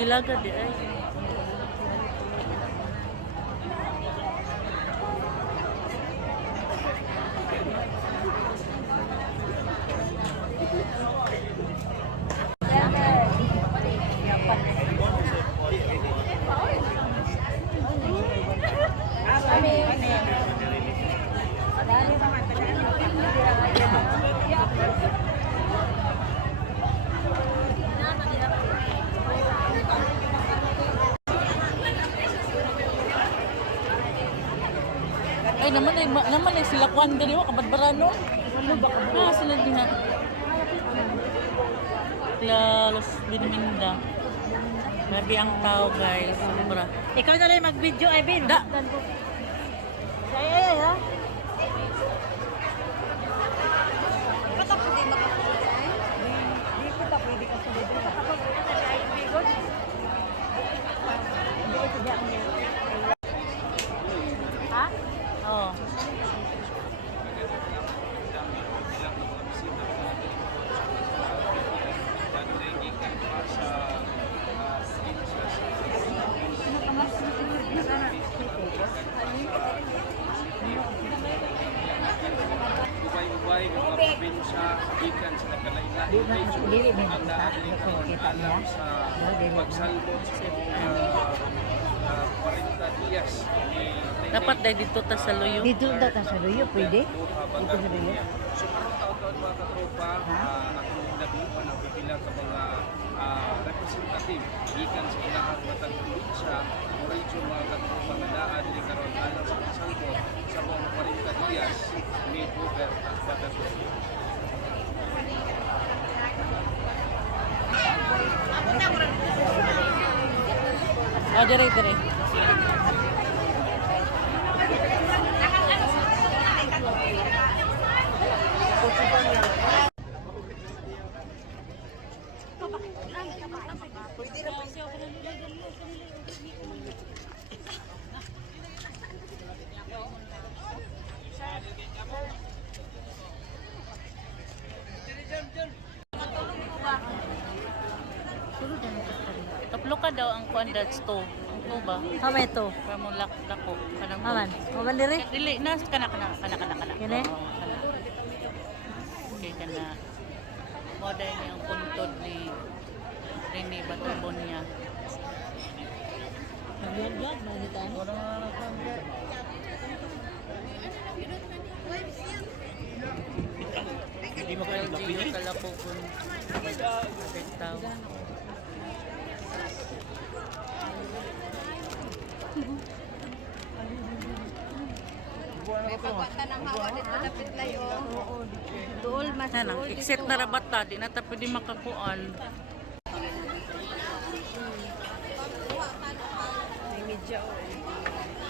Gilaga di ay. Ay naman ay sila kwan diri wa kabadbarano. Ah, sila diha. Los Binminda. Grabe ang tao guys. Sobra. Ikaw na rin mag-video, Ivan. Da. Ay, ha? Ba't ako di makakulay? Hindi kita pwede ka sa video. Kapag ito na siya, yung bigot. Hindi, ito dyan niya. Ha? Oh. Ubay-ubay ng mga probinsya, ikan sa nagkalain-lain ang naabili karon alam sa pagsalbot sa 40 diyas. Dapat dahil dito ta sa luyo. Dito na ka sa luyo, pwede? Dito sa luyo? So karong taon-taon mga katropa, akong labi pa ng pipila ka mga representative ikan sa ilahang matang probinsya o region mga katropa na naa dili karon alam sa pagsalbot sa mga 40 diyas ni Uber at Batasol. Ah, dire. Kaplo ka daw ang kuandat to. Ang to ba? Kamay ito. Para mo lako kanang Aman. Maban diri? Dili na kana. Kini? Oo, kana. Okay kana. Mo dai ni ang puntod ni Rene Batabonia. Vlog na dito. Hindi mo kayo LGU kalapokon. Bitaw. May pagwata ng hawa dito lapit layo. Dool mas Nang exit na rabata di na ta pwede makakuan. May medyo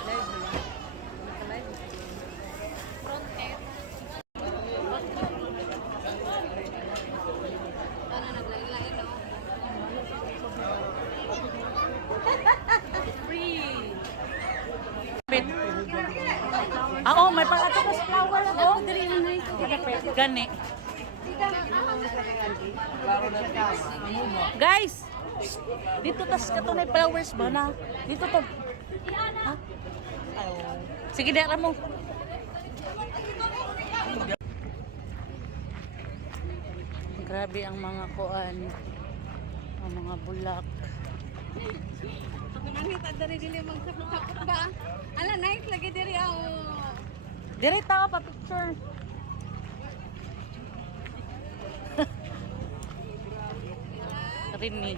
live lang. Naka-live. Front end. Ano naglain-lain no? Free. Bit. Oo, may pangatos flower ako. Gani. Guys, dito tas katunay flowers ba na? Dito to. Ha? Sige, dara mo. Grabe ang mga kuan. Ang mga bulak. Pagkanangit at dari dili magsapot-sapot ba? Ala, nice lagi diri ang Dire tao pa picture. Rini.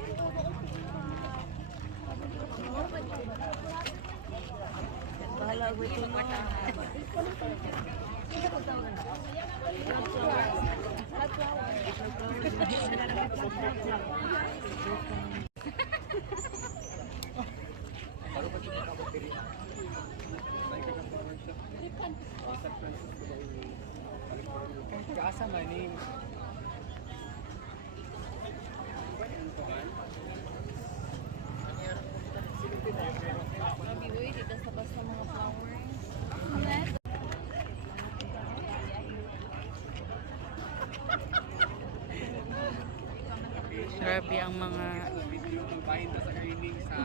Bahala ko ito. Kaasa man ni Uy, dito sa basta mga flowers. Grabe ang mga Video ng bahin na sa training sa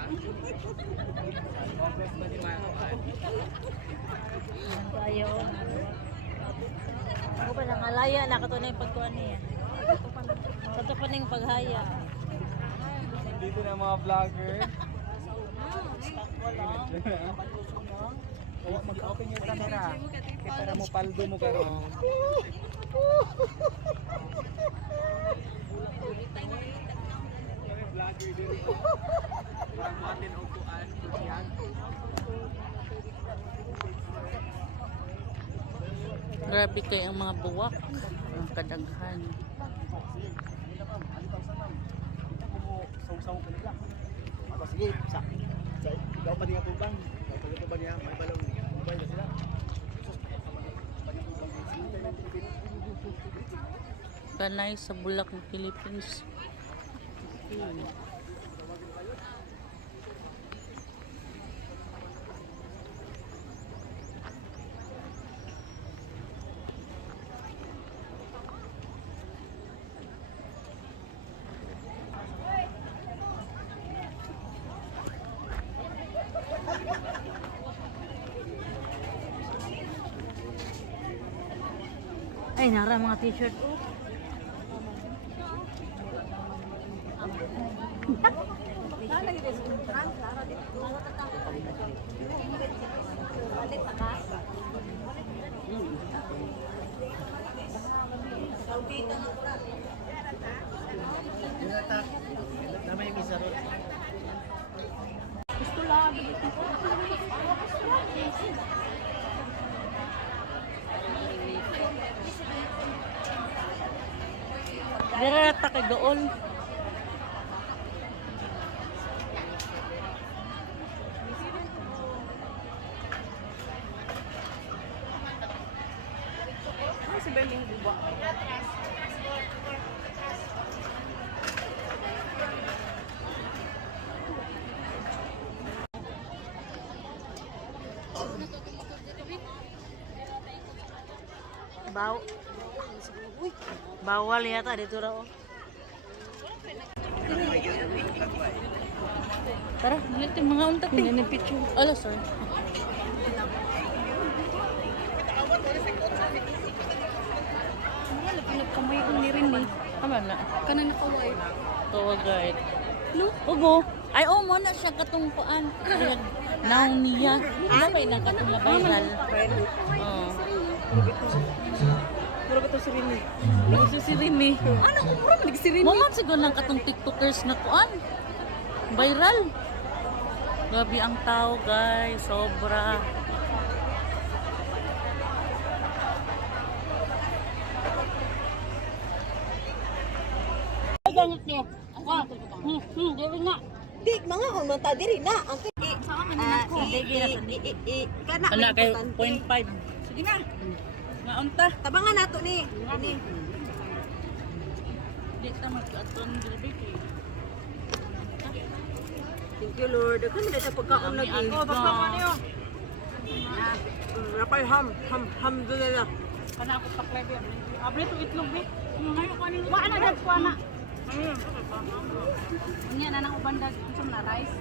August ba di Manuan? Ayaw. Ako pa nangalaya na kato na yung pagkuhan niya. Kato pa na yung paghaya. Dito na mga vlogger. Mag-open yung camera. Kaya para mo paldo mo karon. Vlogger din. Parang matin o kuan. Yan. grabe kay ang mga buwak. Ang kadaghan. Saw-saw ka nila. Ako sige, ikaw pa din ang tubang. Ikaw pa din ang tubang niya, may balong. Tubay na sila. Kanay sa Bulak ng Philippines. Ay, nara mga t-shirt. Nama yung isa ron. Gusto lang. Dira ta kay dool. Si Beling Buba. Bawal yata dito raw. Tara, nalit yung mga untak eh. Yan yung picture. Ala, sorry. Nagkamay ko ni rin eh. Tama na. Kanan nakaway. Tour guide. No? Ugo. Ay, oh, mo na siya katungkuan. Now niya. Ano ba yung nakatong na viral? Oo. Mura ba ito si Rini? Nagisa si Rini. Ano? Mura ba si Rini? Mamam siguro lang katong tiktokers na kuan. Viral. Gabi ang tao, guys. Sobra. Ganit niya. Dili nga. Di, mga kumanta diri na. Ang Saan man din ako? kana Wala kay 0.5. Sige na. Naunta. Tabangan nato ni. Ini. Di ta mag-aton grabe kay. Thank you Lord. Ako na sa pagkaon Kami lagi. ang niyo. Rapay alhamdulillah. Kana ako pa klebe. Abre to itlog bi. Ngayon ko ni. Wa na dad ko ana. Unya na nang ubandag unsam na rice.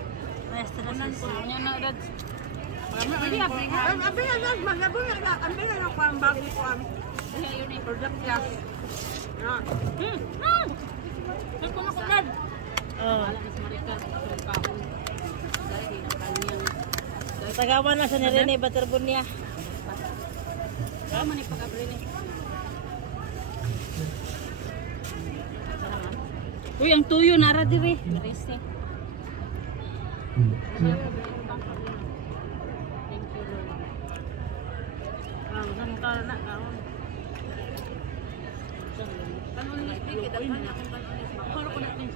Restaurant ko unya na dad. Abi abi na maglabo na abi na ko ang bago ko am. Kaya yun ay product ya. Ya. Ko na ko dad. Oh. Tagawan na sa ni Rene Baterbon niya. Tama ni pag-abre ni. Uy, ang tuyo nara dire. Reste. Saan ka na karon? Kanon ni speak kita man akong kanon ni. Kalo ko natin.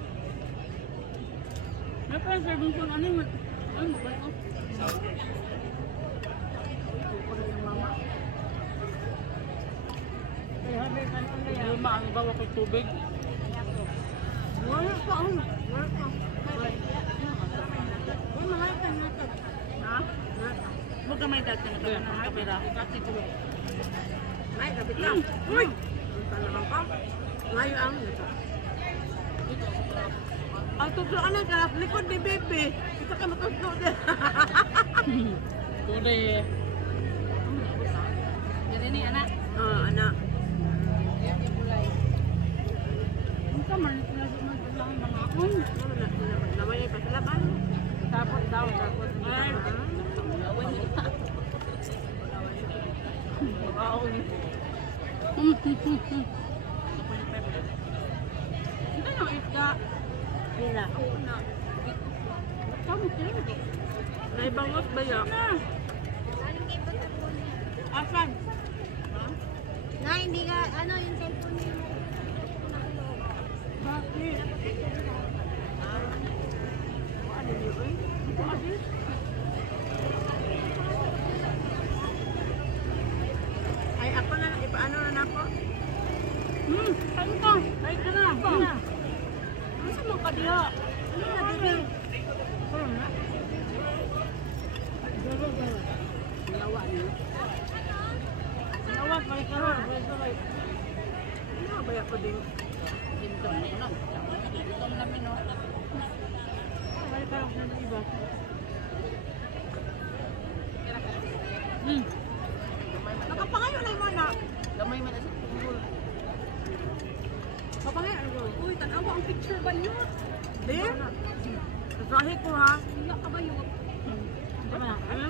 May pa serving ko ano mo? Ano ba ito? Luma ang bawa ko tubig. Wala pa ang. Wala pa. Wala man natin. Ha? Huwag ka may dati na kapira. May kapit lang. Uy. Talagang pa. Ngayon ang. Ang tutuan ng kalas likod ni Bebe. Ito ka matutunan din. Kure. Jadi ni anak. Oo, anak. Yan yung kulay. Ang kaman, naglalang mga akon. Naway pa sila ba? Tapos daw, tapos. Ay, ito yung isda. Pila. Kamu sila. Naibangot ba yan? Asan? Na, hindi ka, ano, yung cellphone niyo. Bakit? Ano yun eh? Ito kasi? Ay, ako na, ipaano na ako? Kain ka. Kain ka na. Ano sa mga kadiya? Ano na, Bibi? Yawa niyo. Yawa, kain ka na. Ano ba ako din? Dintong na yun. Dintong namin no. Kain ka lang sa iba. Nakapangayo na yung mana. Gamay man na sa tungkol. Kapangayo na yun. Uy, tanawa ang picture ba niyo? Di? Nasahi ko ha. Wala ka ba yun? Ano?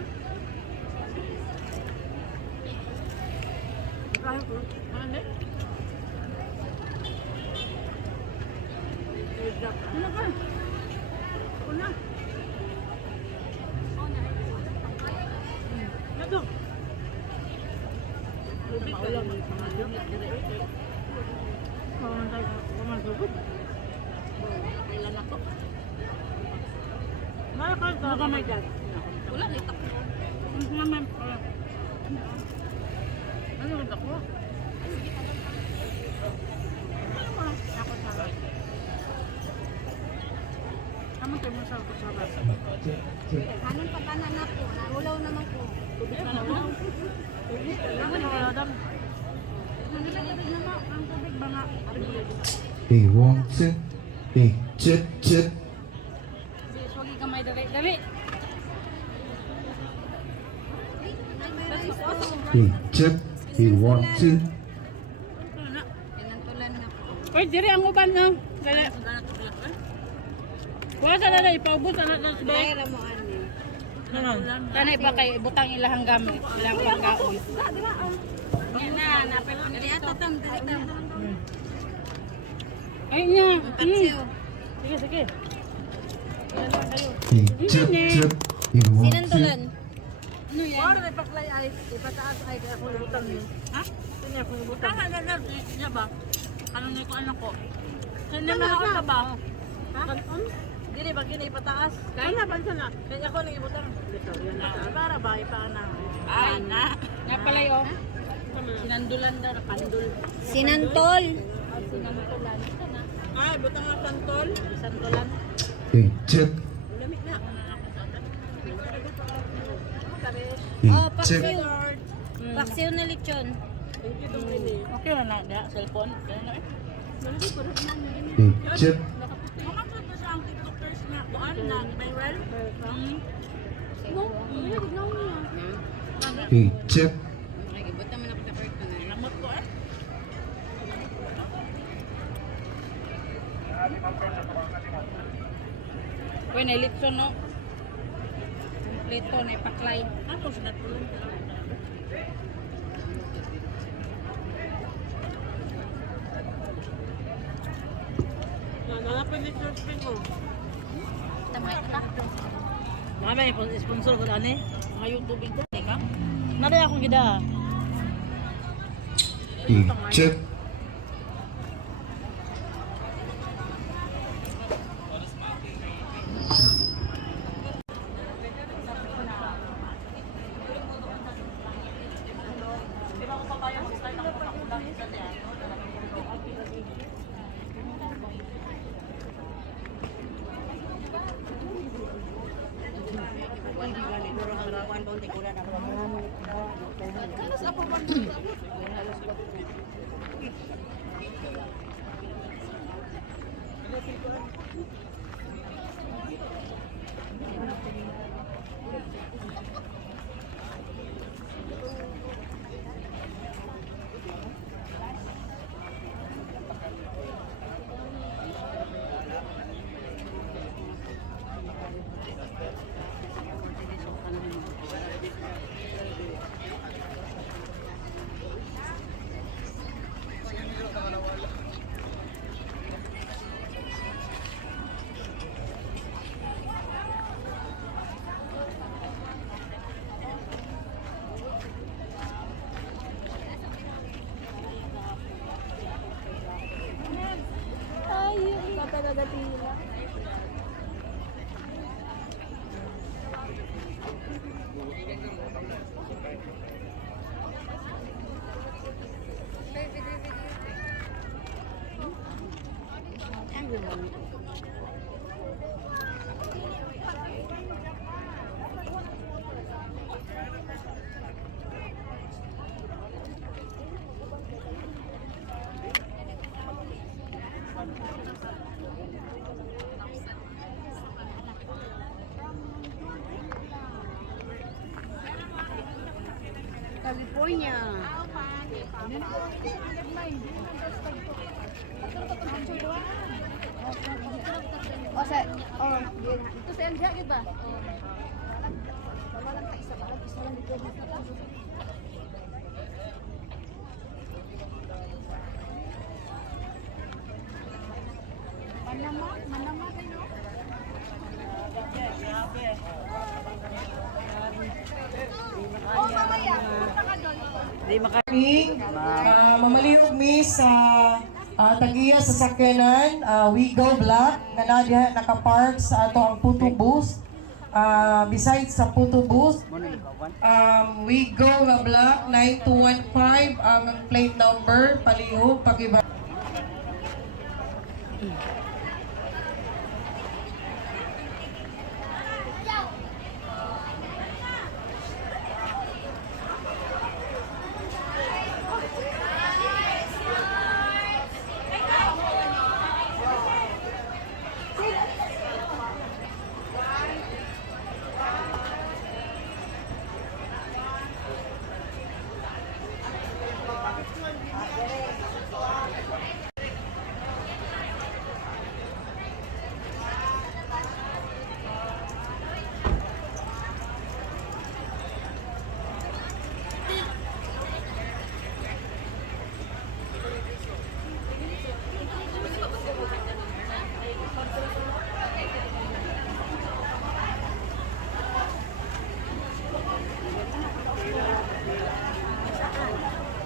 Nasahi ko. Ano na? Ano ka? Una. Nado. Maulang mo yung mga dumit dire. Kumasugod. Kailan ako? Ano ka may dad? Wala, litak mo. Ano naman? Ano yung ako? Kamu kayo mo sa kusara. Anong pagkanan ako? Nahulaw naman ko. Tubig na naman. Ano na wala dam? Nagilagay naman ang tubig ba nga? Hey, 1, 2. Hey, chit, chit. Suwagi ka may dali-dali. Hey, chit. Hey, 1, 2. Pinantulan na po. Oy, diri ang uban no. Dali. Wala sa dali, ipaubos na natin sa bay. Mayra mo ani. Tanay ba kay butang ilahang gamit, ilang panggaon. Yan na, napelo. Dali ato tam, dali tam. Ay niya. Paksiw. Sige, sige. Hey, chit, chit. Hey, 1, 2. Sinantulan. Ano yan? Wala na ipaklay ay, ipataas ay ako yung utang niyo. Ha? Sino ako yung utang? Niya ba? Ano na ko anak ko? Sino na ako sa ba? Ha? Dili ba gini ipataas? Kaya na bansa na. Kaya ako nang ibutang. Dito, yan na. Para ba ipana? Ay na. Nga pala yun. Sinandulan daw na kandul. Sinantol. Sinandulan. Ay, butang ang santol. Sinandulan. Hey, chit. Lamig na. Hey, Oh, chit. paksiw. Paksiw na lechon. Okay na na. Diya, cellphone. Kaya na eh. Hey, chit. Mga sa sa ang tiktokers na kuan na viral. Hey, chit. Nagibutan man ako sa part ko na. Lamot ko eh. Uy, nailitson no. Kompleto na ipaklay. Ano sa natulong? Nanapin ni Justin ko. Tamay ka. Mama, sponsor ko na ni. Mga YouTube ko. Teka. Naray ako gida. Hey, chit. California. O sa ito sa Elja gid ba? Wala lang isa lang dito. Manama kayo. Oh, mamaya. Punta ka doon. Mamaliw mi sa tagiya sa sakyanan, We Go Black nga na diha nakapark sa ato ang Puto Bus. Besides sa Puto Bus, We Go nga Black 9215 ang plate number palihog pagiba.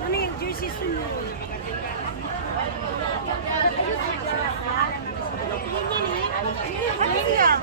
Ano yung jersey sunod? Ano yan?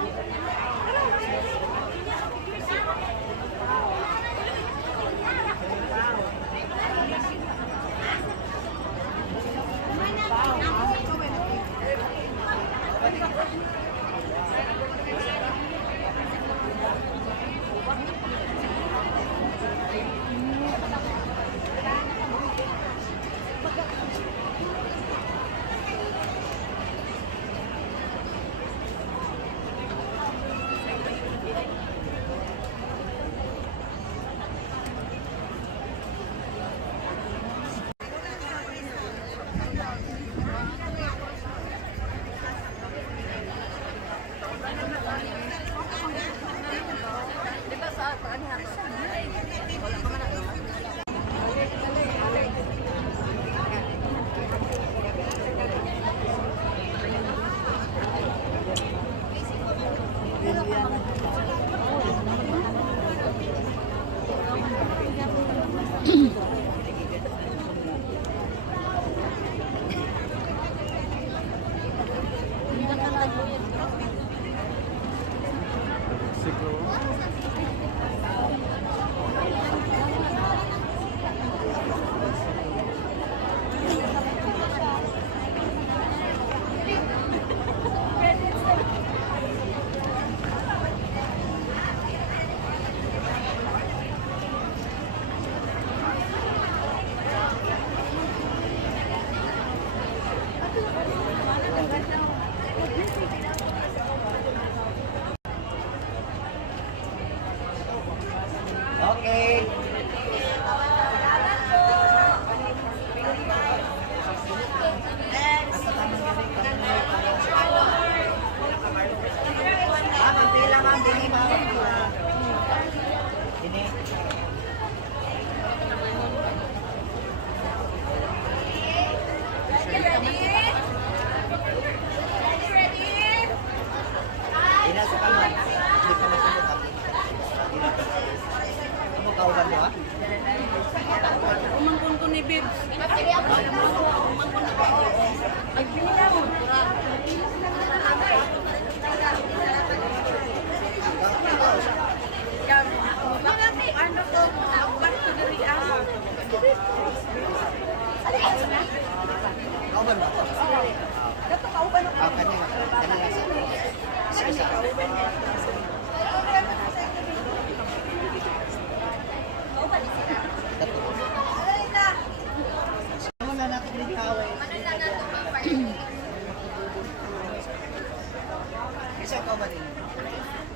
Isa ikaw ba din?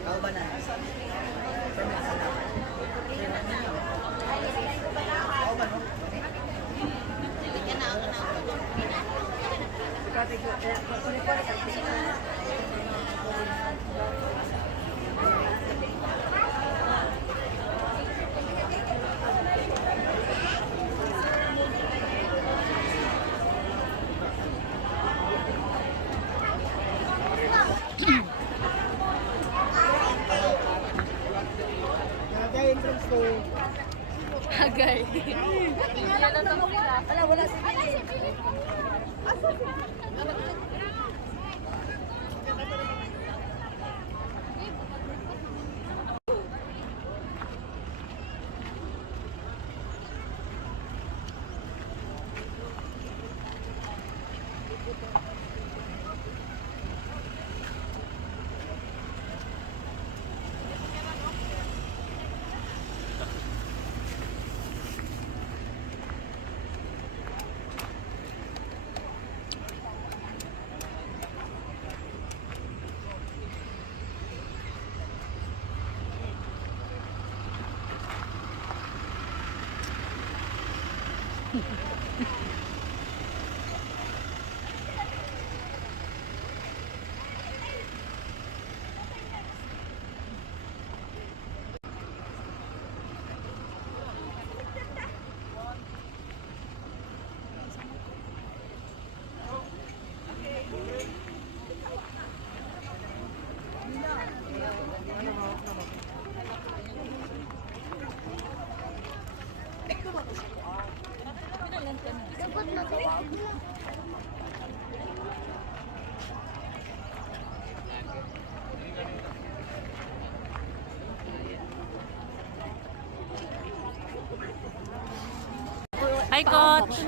Ikaw ba na? Ikaw ba no? Agay. Wala si Hi, Coach!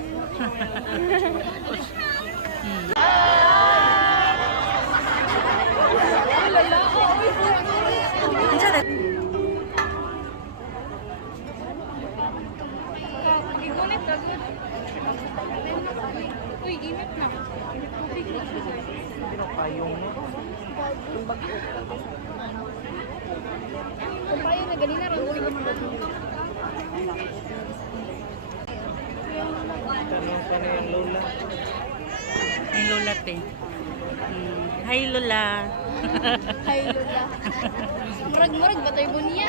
Igulit na good. Uy, init na. Kung payo na ganina rin. Ay, Lola, te. Hi, Lola. Hi, Lola. Murag-murag ba tayo bunya?